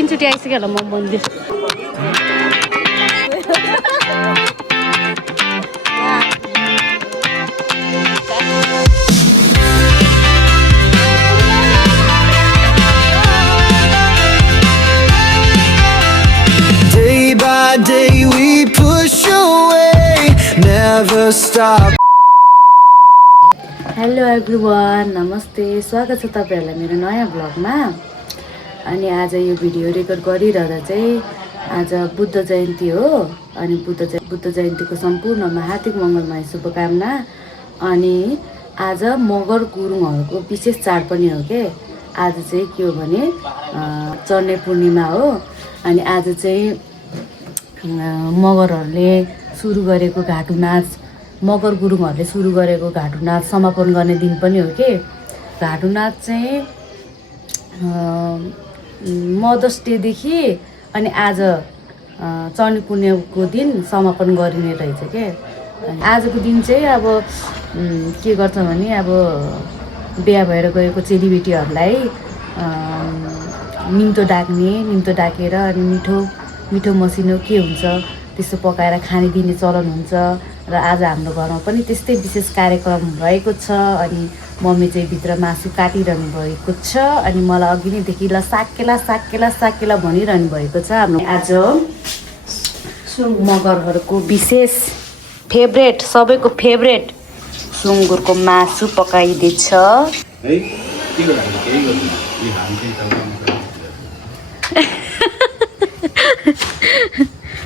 तीनचोटि आइसक्यो होला म मन्दिर। Day by day we push away, never stop. Hello everyone, नमस्ते, स्वागत छ तपाईँहरूलाई मेरो नयाँ ब्लगमा। अनि आज यो भिडियो रेकर्ड गरिरहँदा चाहिँ आज बुद्ध जयन्ती हो। अनि बुद्ध जयन्तीको सम्पूर्णमा हार्दिक मङ्गलमय शुभकामना। अनि आज मगर गुरुङहरूको विशेष चाड पनि हो के। आज चाहिँ के हो भने चढ्ने पूर्णिमा हो। अनि आज चाहिँ मगरहरूले सुरु गरेको घाटु नाच, मगर गुरुङहरूले सुरु गरेको घाटु नाच समापन गर्ने दिन पनि हो के। घाटु नाच चाहिँ मदर्स डेदेखि अनि आज चढ्ने पूर्णिमाको दिन समापन गरिने रहेछ के। आजको दिन चाहिँ अब के गर्छ भने अब बिहा भएर गएको चेलीबेटीहरूलाई निम्तो डाकेर अनि मिठो मसिनो के हुन्छ त्यस्तो पकाएर खाने दिने चलन हुन्छ। र आज हाम्रो घरमा पनि त्यस्तै विशेष कार्यक्रम भएको छ। अनि मम्मी चाहिँ भित्र मासु काटिरहनु भएको छ। अनि मलाई अघि नैदेखि ल साकेला भनिरहनु भएको छ। हाम्रो आज मगरहरूको विशेष फेभरेट, सबैको फेभरेट सुँगुरको मासु पकाइदिएछ।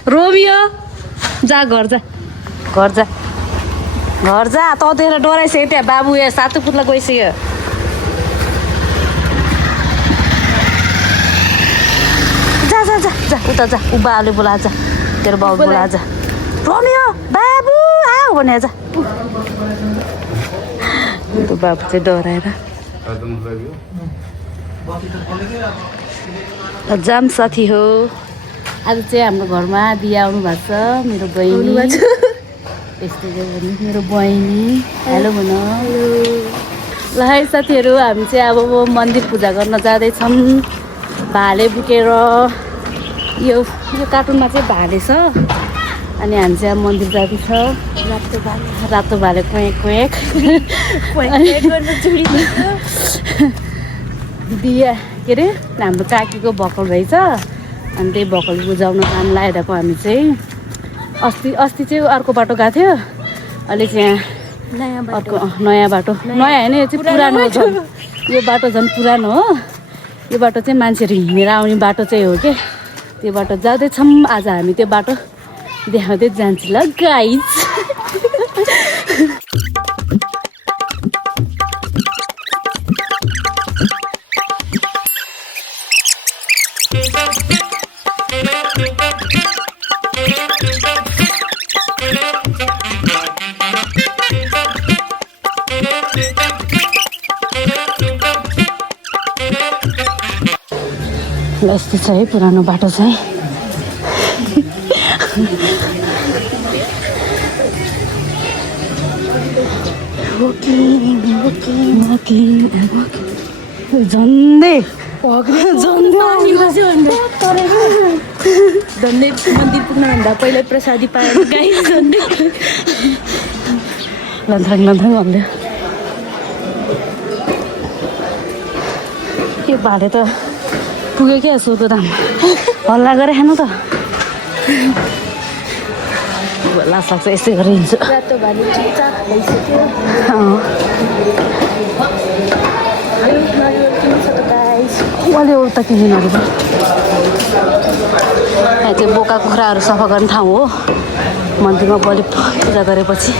रोमियो जा घर जा तँतिर डराइसक्यो त्यहाँ बाबु यहाँ सातो पुत्ला गइसक्यो। जा उता जा ऊ बाबुले बोला जा, तेरो बाबु बोला जा, रोमियो बाबु आऊ भने जा। त्यो बाबु चाहिँ डराएर जाम साथी हो। आज चाहिँ हाम्रो घरमा बिहा आउनु भएको छ मेरो बहिनी। यस्तै भने मेरो बहिनी हेलो भन। ल है साथीहरू, हामी चाहिँ अब मन्दिर पूजा गर्न जाँदैछौँ भाले बोकेर। यो कार्टुनमा चाहिँ भाले छ। अनि हामी चाहिँ अब मन्दिर जाँदैछ। रातो भाले क्वेक बिहा के अरे हाम्रो काकीको भक्कल रहेछ। अनि त्यही भक्कल बुझाउन काम लगाइरहेको हामी चाहिँ अस्ति चाहिँ अर्को बाटो गएको थियो। अहिले चाहिँ अर्को नयाँ बाटो, नयाँ होइन यो चाहिँ पुरानो हो झन्। यो बाटो झन् पुरानो हो। यो बाटो चाहिँ मान्छेहरू हिँडेर आउने बाटो चाहिँ हो क्या। त्यो बाटो जाँदैछौँ आज हामी। त्यो बाटो देखाउँदै जान्छु ल गाइज। यस्तो छ है पुरानो बाटो चाहिँ। झन्डै मन्दिर पुग्नुभन्दा पहिला प्रसादी पाएर गाई झन्डै लन्थ्राङ भन्दै। यो भाले त पुग्यो क्या सोको दाम हल्ला गरेर खानु त लास लाग्छ। यस्तै गरेर हिँड्छु। अहिले उता किन्नु नरेको यहाँ चाहिँ बोका कुखुराहरू सफा गर्ने ठाउँ हो। मन्दिरमा बलि पूजा गरेपछि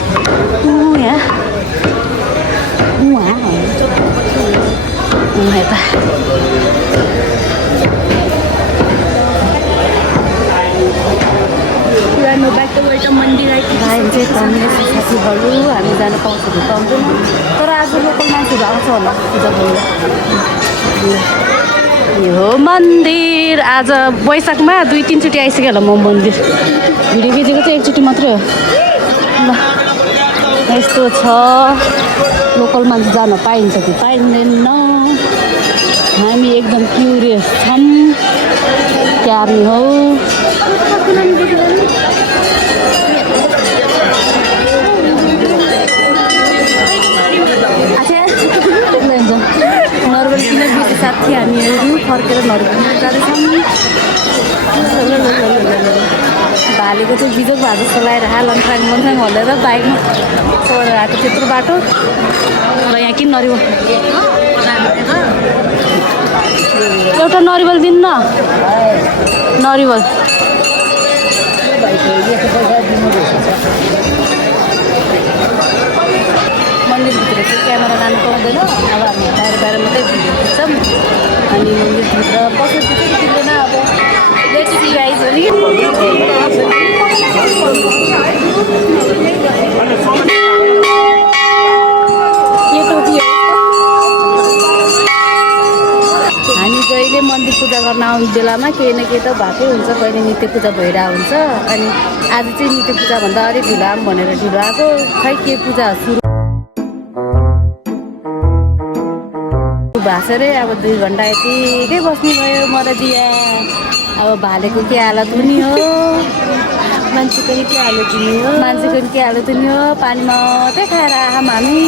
यहाँ यता पुरानो बाटोबाट मन्दिर आइपुग्यो चाहिँ साथीहरू हामी जान पाउँछ कि पाउँदैन। तर आज लोकल मान्छेहरू आउँछ होला पूजा गर्नु। यो मन्दिर आज वैशाखमा 2-3 चोटि आइसक्यो होला म मन्दिर। भिडियो खिचेको चाहिँ एकचोटि मात्रै हो। ल यस्तो छ। लोकल मान्छे जान पाइन्छ कि पाइँदैन हामी एकदम क्युरियस छौँ। क्यार्नी हो नर्बल किन बिस साथी हामीहरू फर्केर नर्बल जाँदैछौँ भालेको चाहिँ बिजोक भात जस्तो लगाएर लन्थ्राङ मन्थ्राङ हल्लेर बाइकमा चढेर आएको त्यत्रो बाटो र यहाँ किन नरिवल एउटा नरिवल दिनु न नरिवल मन्दिरभित्र चाहिँ क्यामेरा लानु पाउँदैन अब हामी बाहिर बाहिर मात्रै भिडियो खिच्छौँ अनि मन्दिरभित्र पसेर चाहिँ दिँदैन अब लेट्स सी गाइज हो नि हामी जहिले मन्दिर पूजा गर्न आउने बेलामा केही न केही त भएकै हुन्छ कहिले नित्य पूजा भइरहेको हुन्छ अनि आज चाहिँ नित्य पूजाभन्दा अलिक ढिलो आऊँ भनेर ढिलो आएको खै के पूजा सुरु भएको रे अब 2 घन्टा यतिकै बस्नु भयो म र दिया अब भालेको के हालत हुने हो मान्छेको नि के हालत हुने हो मान्छेको नि के हालत हुने हो पानी मात्रै खाएर आयौँ हामी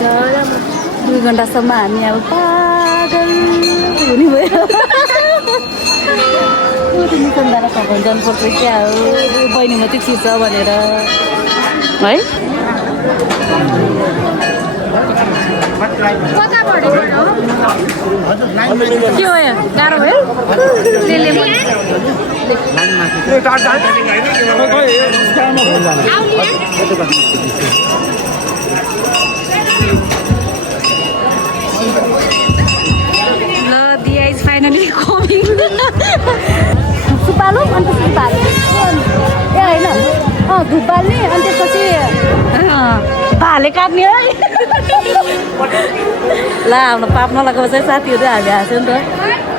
2 घन्टासम्म हामी अब पागल हुने भयो निकन्दाएर खपाउनु जानुपर्छ क्या हो बहिनी मात्रै छिर्छ भनेर है के हो यहाँ गाह्रो भयो ल दिया इज फाइनली कमिङ सुपालु अन्त सुपालु ए होइन धुप बाल्ने अनि त्यसपछि भाले काट्ने है ल हाम्रो पाप नलागेको चाहिँ साथीहरू हामी हाँस्यो नि त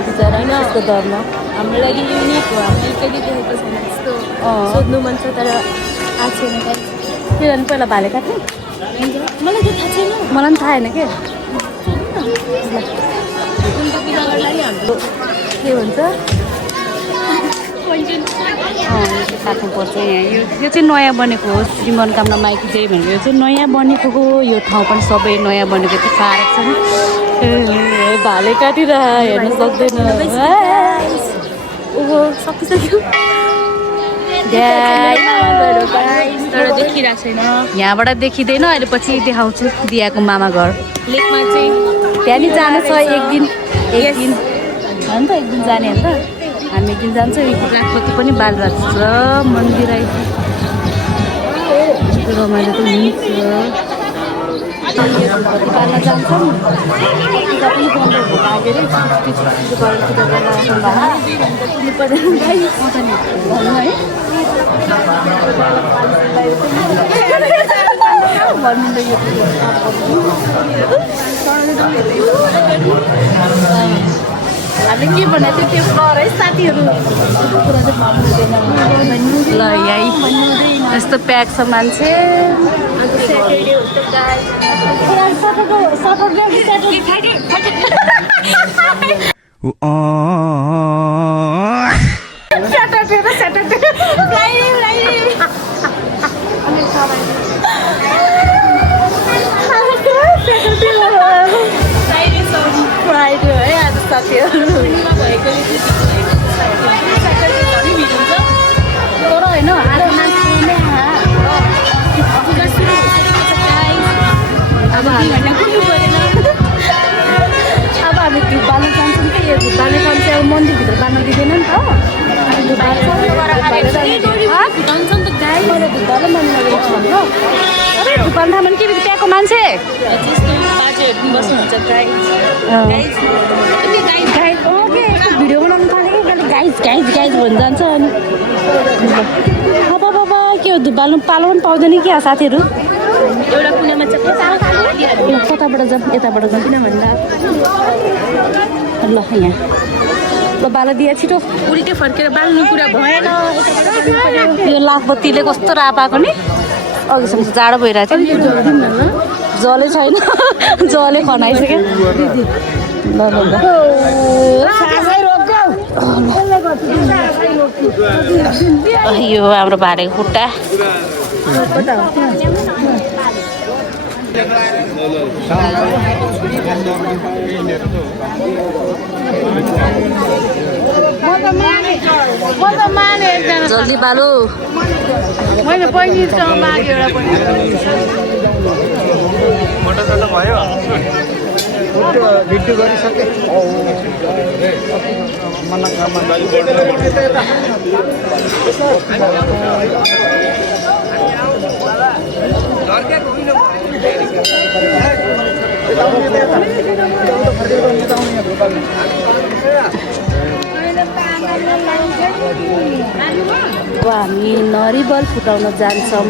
बिचरा होइन यस्तो डरमा हाम्रो लागि युनिक हो हामीले कहिले देखेको छैन त्यस्तो सोध्नु मन छ तर आएको छैन के गर्नु पहिला भाले काट्ने मलाई चाहिँ थाहा छैन मलाई पनि थाहा होइन के हाम्रो के भन्छ काट्नुपर्छ यहाँ यो चाहिँ नयाँ बनेको हो श्री मनोकामना माइकी जय भनेको यो चाहिँ नयाँ बनेको हो यो ठाउँ पनि सबै नयाँ बनेको यति पार्क छ नि भाले काटिरह हेर्नु सक्दैन ओहो सकिसक्यो तर देखिरहेको छैन यहाँबाट देखिँदैन अहिले पछि देखाउँछु दियाको मामा घर लेकमा चाहिँ त्यहाँ नि जानु छ एक दिन हो नि त एक दिन जाने हो नि त हामी एकदिन जान्छौँ राजपति पनि बालराज छ मन्दिर आइपुग्छ रमाइलो त हुन्छ गणपति पाल्न जान्छौँ पूजा पनि बन्द लाग्यो अरे पूजा हामीले के भनेको थियो त्यो गर है साथीहरू कुरा चाहिँ ल यहीँ यस्तो प्याक छ मान्छे फ्राइडे है आज साथीहरू तर होइन आज मान्छे अब हामी धुप बाल्न जान्छौँ कि यो धुप बाल्ने काम चाहिँ अब मन्दिरभित्र बाल्न दिँदैन नि त धुप बाल्न मन लगेको छ भन्नु अरे धुप बाल्न थाहा के त्यहाँको मान्छे बस्नुहुन्छ भिडियो बनाउनु थालेको गाइज भन्न जान्छ अनि बाबा के हो धुप बाल्नु पालो पनि पाउँदैन कि साथीहरू एउटा कुनामा चाहिँ कताबाट जाउँ यताबाट जाउँ किन भन्दा ल यहाँ ल बाला दिया छिटो उल्टे फर्केर बाल्नु कुरा भएन यो लाखबत्तीले कस्तो रापाएको नि अघिसम्म जाडो भइरहेको थियो जलै छैन जले खनाइसक्यो ल ल ल यो हाम्रो भाडेको खुट्टा जल्दी बालु मैले पैँतिससँग माग्यो एउटा भिडियो गरिसके अब हामी नरिवल फुटाउन जान्छौँ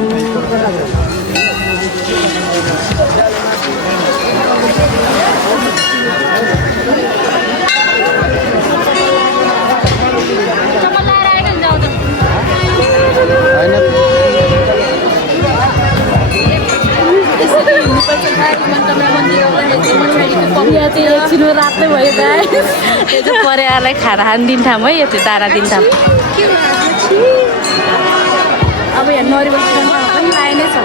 एकछिन रातै भयो गाई त्यो चाहिँ परिवारलाई खाना खानु दिन्थाम है यो चाहिँ दाना दिन्थाम अब यहाँ नरिवल फुटाउनु पनि लाइनै छ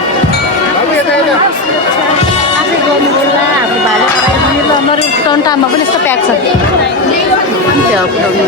आफै गर्नु होला हाम्रो भाडा नरिवल फुटाउनु टाइममा पनि यस्तो प्याक छ त्यो फुटाउनु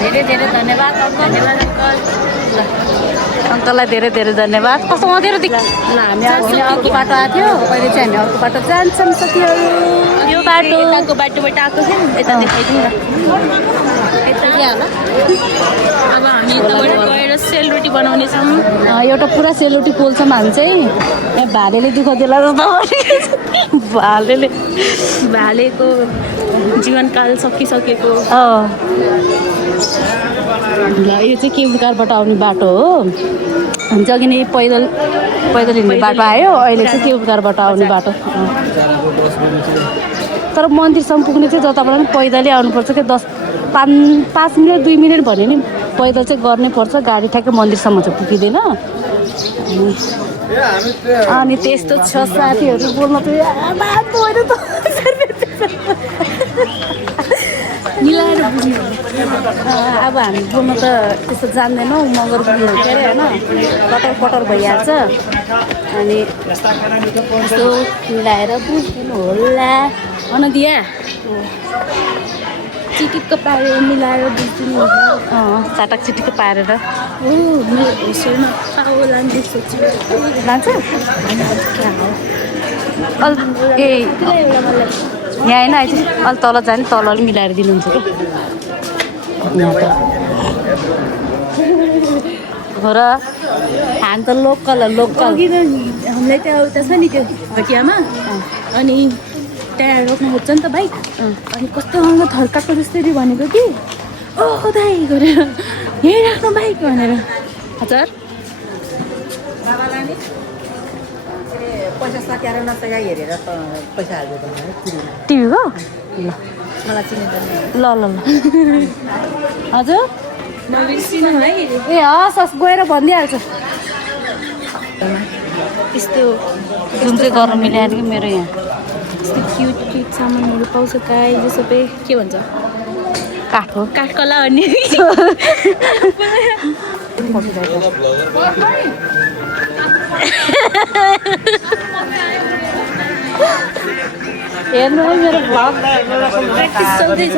धेरै धेरै धन्यवाद अङ्कललाई धेरै धेरै धन्यवाद कस्तो आउँथ्यो र हामी अर्को बाटो आएको थियो अहिले चाहिँ हामी अर्को बाटो जान्छौँ साथीहरू यो बाटो यताको बाटोबाट आएको थियो नि यता देखाइदिउँ न यता के होला अब हामी यताबाट गएर सेलरोटी बनाउनेछौँ एउटा पुरा सेलरोटी पोल्छौँ हामी चाहिँ यहाँ भालेले दुःख दिला भालेको जीवनकाल सकिसकेको ल यो चाहिँ केबुलकारबाट आउने बाटो हो जति नै पैदल हिँड्ने बाटो आयो अहिले चाहिँ केबुलकारबाट आउने बाटो तर मन्दिरसम्म पुग्ने चाहिँ जताबाट पनि पैदलै आउनुपर्छ क्या 5 मिनट 2 मिनट भन्यो नि पैदल चाहिँ गर्नै पर्छ गाडी ठ्याक्कै मन्दिरसम्म चाहिँ पुगिँदैन अनि त्यस्तो छ साथीहरू बोल्न त मिलाएर बुझ्नु अब हामी बोल्नु त त्यस्तो जान्दैनौँ मगर बुझ्नु के अरे होइन कटर पटर भइहाल्छ अनि त्यस्तो मिलाएर बुझ्नु होला अनदिया चिटिक्क पारेर मिलाएर बुझ्नु चाटक चिटिक्क पारेर मेरो भैँसीमा पाउ लान्छ लान्छ ए यहाँ होइन अहिले अलि तल जाने तल अलि मिलाएर दिनुहुन्छ क्या र हामी त लोकल हामीलाई त्यहाँ उता छ नि त्यो भटियामा अनि त्यहाँ रोक्नु खोज्छ नि त बाइक अनि कस्तो अङ्ग थर्काएको जस्तै भनेको कि ओ दाइ गरेर यहीँ राख्नु बाइक भनेर हजुर पैसा सकेर नसकेर हेरेर पैसा हाल्दै टिभीको ल मलाई चिनेदैन ल ल ल हजुर नबिर्सिनु है ए हस् गएर भनिदिइहाल्छ यस्तो जुन चाहिँ गर्न मिलाएर कि मेरो यहाँ यस्तो क्युट क्युट सामानहरू पाउँछ गाई यो सबै के भन्छ काठ हो काठकला भन्ने हेर्नु है मेरो भ्लग प्र्याक्टिस चल्दैछ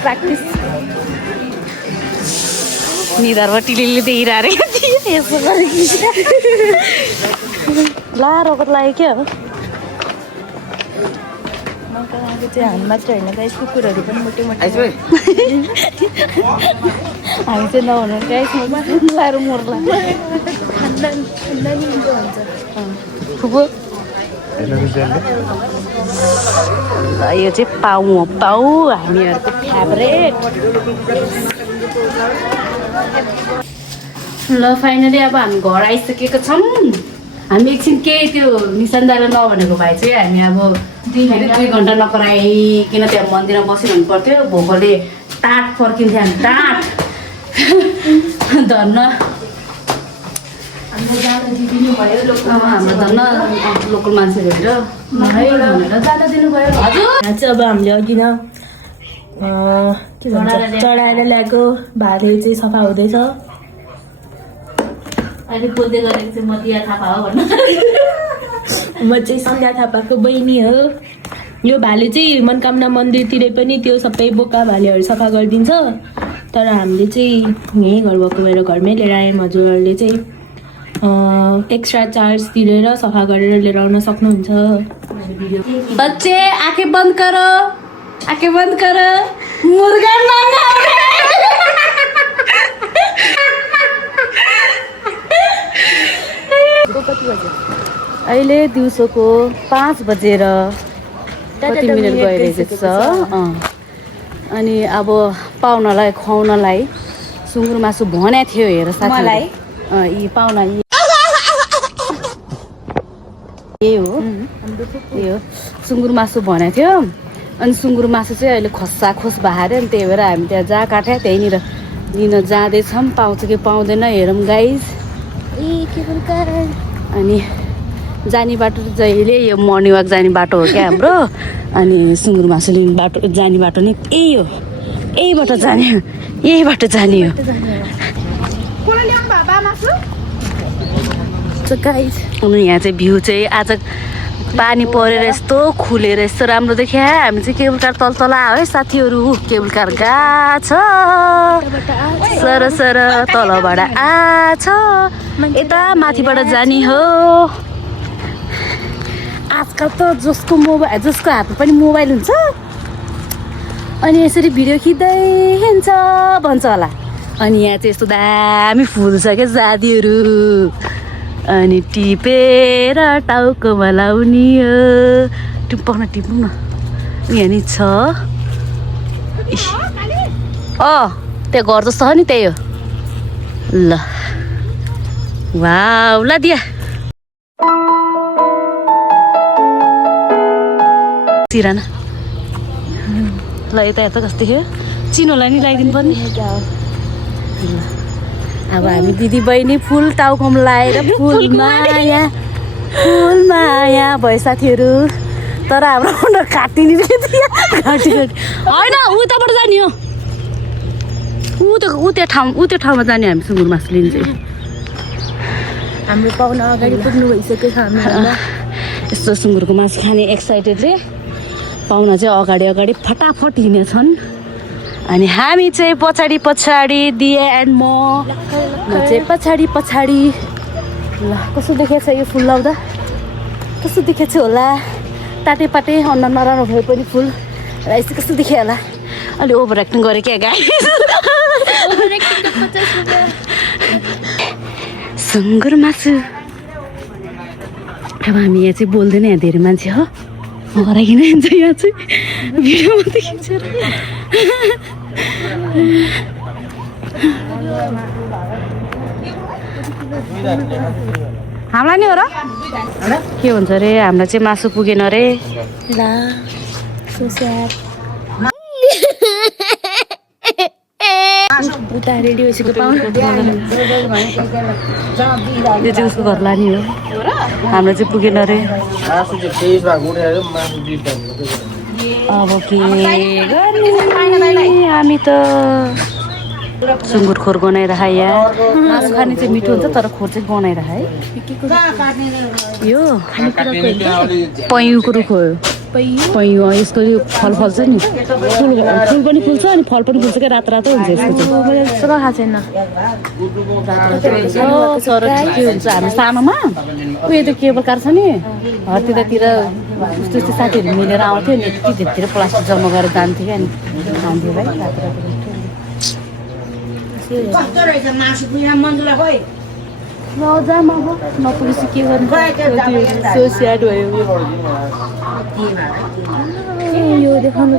प्र्याक्टिस निधारमा टिलीले देखिरहेको यसो ला रगत लाग्यो क्या हो चाहिँ हामी मात्र होइन गाइस कुकुरहरू पनि मोटे मोटे हामी चाहिँ नहुनु गाइस लाएर मर्ला फुपू ल यो चाहिँ पाउ हो पाउ हामीहरूको फेभरेट ल फाइनली अब हामी घर आइसकेको छौँ हामी एकछिन केही त्यो निशानदारले नभनेको भए चाहिँ हामी अब 2 घन्टा नकराइकन त्यहाँ मन्दिरमा बसिरहनु पर्थ्यो भोकोले टाट फर्किन्थ्यो हामी टाट धन्न हाम्रो धन्न लोकल मान्छे भेटेर भनेर जाँदा दिनुभयो हजुर चाहिँ अब हामीले अघि न के भन्छ चढाएर ल्याएको भाले चाहिँ सफा हुँदैछ अहिले बोल्दै गरेको चाहिँ म दिया थापा हो भन्नु म चाहिँ सन्ध्या थापाको बहिनी हो यो भाले चाहिँ मनकामना मन्दिरतिर पनि त्यो सबै बोका भालेहरू सफा गरिदिन्छ तर हामीले चाहिँ यहीँ घर भएको भएर घरमै लिएर आयौँ हजुरहरूले चाहिँ एक्स्ट्रा चार्ज तिरेर सफा गरेर लिएर आउन सक्नुहुन्छ बच्चे आंखें बंद करो आंखें बंद करो मुर्गा मांगा अहिले दिउँसोको 5 बजेर कति मिनट गइरहेको छ अनि अब पाहुनालाई खुवाउनलाई सुँगुर मासु भनेको थियो हेर साथीलाई यी पाहुना यही हो सुँगुर मासु भनेको थियो अनि सुँगुर मासु चाहिँ अहिले खोस्सा खोस बाहार्यो अनि त्यही भएर हामी त्यहाँ जहाँ काट्यो त्यहीँनिर लिन जाँदैछौँ पाउँछ कि पाउँदैन हेरौँ गाइज अनि जाने बाटो जहिले यो मर्निङ वाक जाने बाटो हो क्या हाम्रो अनि सुँगुर मासु लिने बाटो जाने बाटो नि यही हो यहीबाट जाने हो अनि यहाँ चाहिँ भ्यू चाहिँ आज पानी परेर यस्तो खुलेर यस्तो राम्रो देखियो हामी चाहिँ केबल कार तल आयो है साथीहरू केबल कार गएको छ सर तलबाट आछ यता माथिबाट जाने हो आजकल त जसको हातमा पनि मोबाइल हुन्छ अनि यसरी भिडियो खिच्दै हिँड्छ भन्छ होला अनि यहाँ चाहिँ यस्तो दामी फुल छ क्या जादीहरू अनि टिपेर टाउकोमा लाउने हो टिपौँ न यहाँ नि छ त्यहाँ घर जस्तो छ नि त्यही हो ल वाउ ल दिया सिराना ल यता कस्तो थियो चिनोलाई नि लगाइदिनु पर्ने अब हामी दिदी बहिनी फुल टाउकोमा लगाएर फुल माया भयो साथीहरू तर हाम्रो काटिने होइन उताबाट जाने हो ऊ त्यो ठाउँमा जाने हामी सुँगुर मासु लिनु चाहिँ हाम्रो पाहुना अगाडि पुग्नु भइसकेको छ हामीहरूमा यस्तो सुँगुरको मासु खाने एक्साइटेडले पाहुना चाहिँ अगाडि फटाफट हिँडेछन् अनि हामी चाहिँ पछाडि दिए एन्ड म चाहिँ पछाडि ल कस्तो देखेछ यो फुल लाउँदा कस्तो देखेछ होला टाटेपाटे अनुहार नराम्रो भए पनि फुल र यस्तो कस्तो देख्यो होला अलि ओभर एक्टिङ गरेँ क्या गाई सुँगुर मासु अब हामी यहाँ चाहिँ बोल्दैन यहाँ धेरै मान्छे हो हराइकन हिँड्छ यहाँ चाहिँ भिडियो मात्रै खिचेर हामीलाई नि हो र के हुन्छ अरे हामीलाई चाहिँ मासु पुगेन अरे ला उता रेडी भइसक्यो पाहुना यो चाहिँ उसको घर लाने हो हाम्रो चाहिँ पुगेन अरे अब के गर्ने हामी त सुँगुर खोर गनाइरह यहाँ मासु खाने चाहिँ मिठो हुन्छ तर खोर चाहिँ गनाइरह है यो पयुँको रुख हो पयु यसको यो फल छ नि फुल पनि फुल्छ अनि फल पनि फुल्छ क्या रातो हुन्छ यसको चाहिँ थाहा छैन सर के हुन्छ हामी सानोमा उयो त्यो केबल कार छ नि हरतिर यस्तो साथीहरू मिलेर आउँथ्यो नि त्यतितिर प्लास्टिक जम्मा गरेर जान्थ्यो क्या अनि खान्थ्यो है रातो कस्तो रहेछ मासु पुरा मन्जुला खोइ नजाम अब नपुगेपछि के गर्नु सो स्याड भयो यो देखाउनु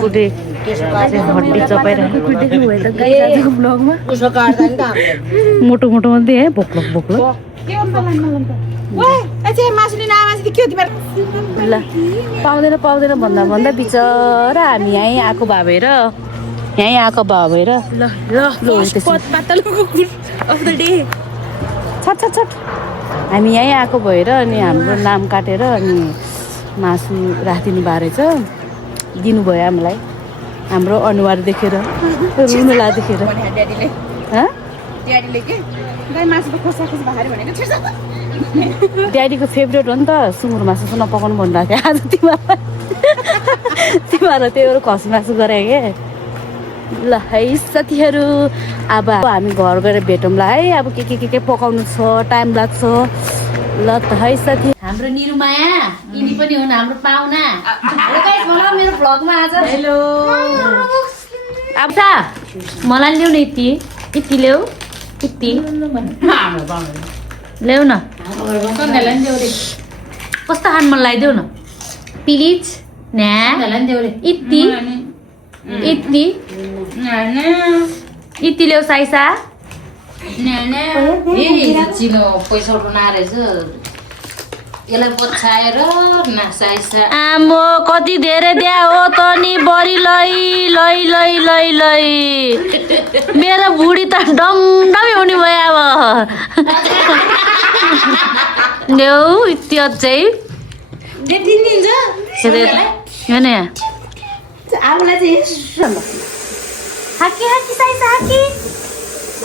कुटे हड्डी चपाइरहेको देख्नु भयो त गाई आजको ब्लगमा उसो काट्दा नि त हामीले मोटो मोटो मात्रै है भोक्लक भोक्लक मासु लिन आमासु के हो तिमीहरू ल पाउँदैन पाउँदैन भन्दा भन्दा बिचरा हामी यहीँ आएको भए भएर यहीँ आएको भए भएर ल पातलको कुकुर अफ द डे छट छट छट हामी यहीँ आएको भएर अनि हाम्रो नाम काटेर अनि मासु राखिदिनु भएको रहेछ दिनुभयो हामीलाई हाम्रो अनुहार देखेर रुनुला देखेर ड्याडीले हँ ड्याडीले के गाई मासु त खोसा खोसा भारी भनेको छ ड्याडीको फेभरेट हो नि त सुँगुर मासु चाहिँ नपकाउनु भनिरहेको थियो आज तिमीहरूलाई त्यही खसी मासु गरायो क्या ल है साथीहरू अब हामी घर गएर भेटौँला है अब के पकाउनु छ टाइम लाग्छ ल त है साथी हाम्रो निरुमाया यिनी पनि हुन् हाम्रो पाहुना मेरो भ्लगमा आज हेलो अब त मलाई ल्याउ न यति ल्याऊ यति ल्याउ न कस्तो खान मन लगाइदेऊ न प्लिज यति ल्याउ साइसा चिनो पैसा उठाउन आएछ यसलाई पछाएर आमो कति धेरै द्या हो त नि बढी लै मेरो बुढी त डमडमै हुने भयो अब ल्याउ यति अझै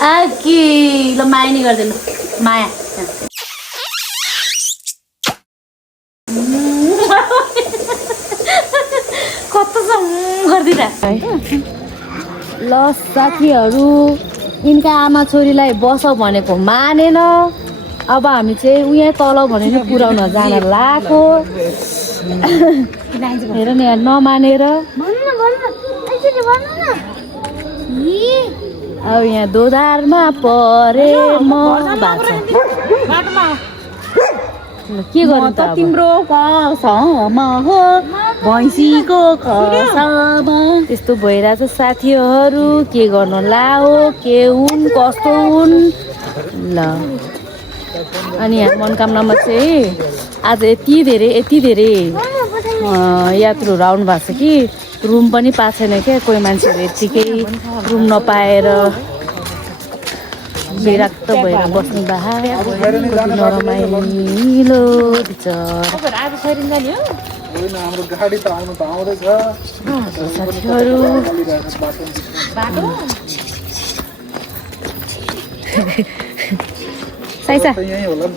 आकी ल माया नि गर्दैन माया कस्तो गरिदिँदा ल साथीहरू यिनका आमा छोरीलाई बस भनेको मानेन अब हामी चाहिँ उहाँ तल भनेर पुऱ्याउन जान लाएको हेर नि नमानेर अब यहाँ दोधारमा परे म के गर्नु त तिम्रो कसमा हो भैँसीको कसमा त्यस्तो भइरहेछ साथीहरू के गर्नु लाओ के हुन् कस्तो हुन् ल अनि यहाँ मनोकामनामा चाहिँ आज यति धेरै यात्रुहरू आउनु भएको छ कि रुम पनि पाएको छैन क्या कोही मान्छेहरू यत्तिकै रुम नपाएर बेराक्त भएर बस्नु नरमाइलो हाम्रो गाडी त आउनु त आउँदैछ साथीहरू साइसा यही होला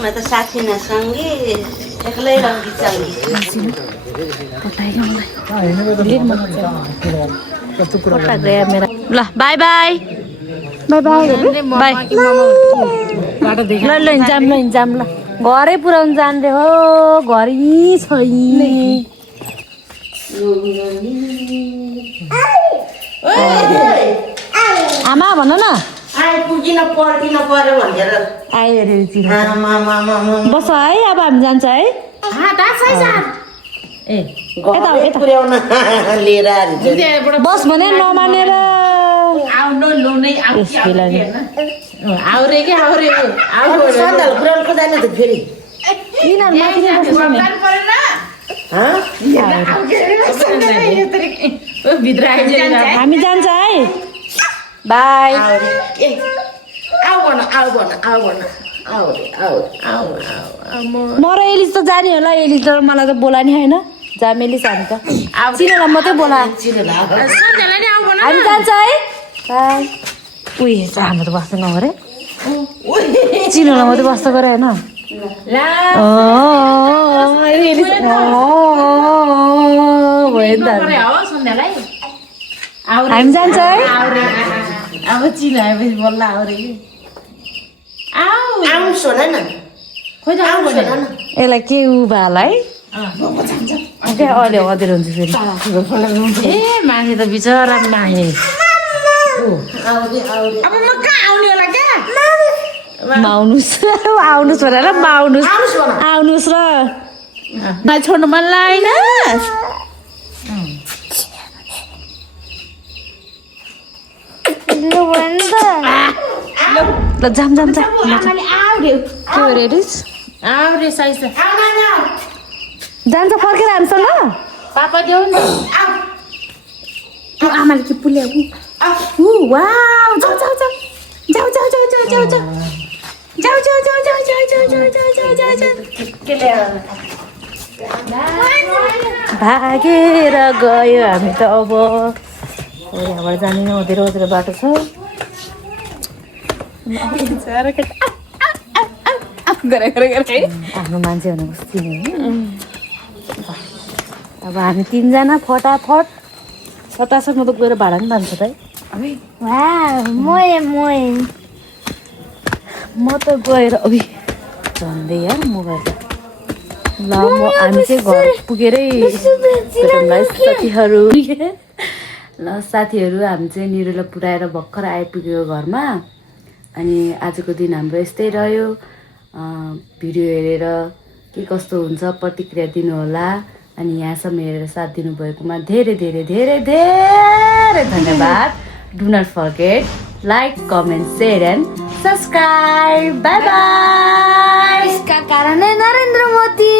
म त साथी नसँगै एक्लै रङ्गी चङ्गी ल बाई बाई ल जाम ल घरै पुऱ्याउनु जाने हो घरै छैन आमा भन न आइपुगिन पर्खिन पर्यो भनेर आयो अरे बस है अब हामी जान्छ है पुर्याउन लिएर बस भने नमानेर सन्धाल पुर्याउनु खोज्दैन त फेरि हामी जान्छ है बाई म र एलिस त जाने होला एलिस त मलाई त बोला नि होइन जा मेलिस हामी त चिनेर मात्रै बोला हामी जान्छ है बाई उयो हाम्रो त बस्नु नगरे चिनेर मात्रै बस्छ गरे होइन हामी जान्छ है अब चिनाएपछि बल्ल आउरे आउनुहोस् होला न यसलाई के उ भाला है अहिले अँधेरो हुन्छ फेरि ए माघे त बिचरा माघे अब म कहाँ आउने होला क्या आउनुहोस् आउनुहोस् भनेर आउनुहोस् र छोड्नु मन लागेन ल जाम के हो रेडिस जान्छ फर्केर हामीसँग पापा देऊ न आमाले के पुल्याउ वाउ जाऊ जाऊ जाऊ जाऊ जाऊ जाऊ जाऊ जाऊ जाऊ जाऊ जाऊ जाऊ जाऊ जाऊ जाऊ जाऊ भागेर गयो हामी त अब यहाँबाट जाने अँधेरो अँधेरो बाटो छ आफ्नो मान्छे भनेको चिने अब हामी तिनजना फटाफट म त गएर भाडा पनि मान्छ त है म त गएर अभि झन्डै यार मोबाइल ल हामी चाहिँ घर पुगेरै साथीहरू ल साथीहरू हामी चाहिँ निरुलाई पुऱ्याएर भर्खर आइपुग्यो घरमा अनि आजको दिन हाम्रो यस्तै रह्यो भिडियो हेरेर के कस्तो हुन्छ प्रतिक्रिया दिनुहोला अनि यहाँसम्म हेरेर साथ दिनुभएकोमा धेरै धेरै धेरै धेरै धन्यवाद do not forget like comment share and subscribe bye bye इसका कारण है नरेंद्र मोदी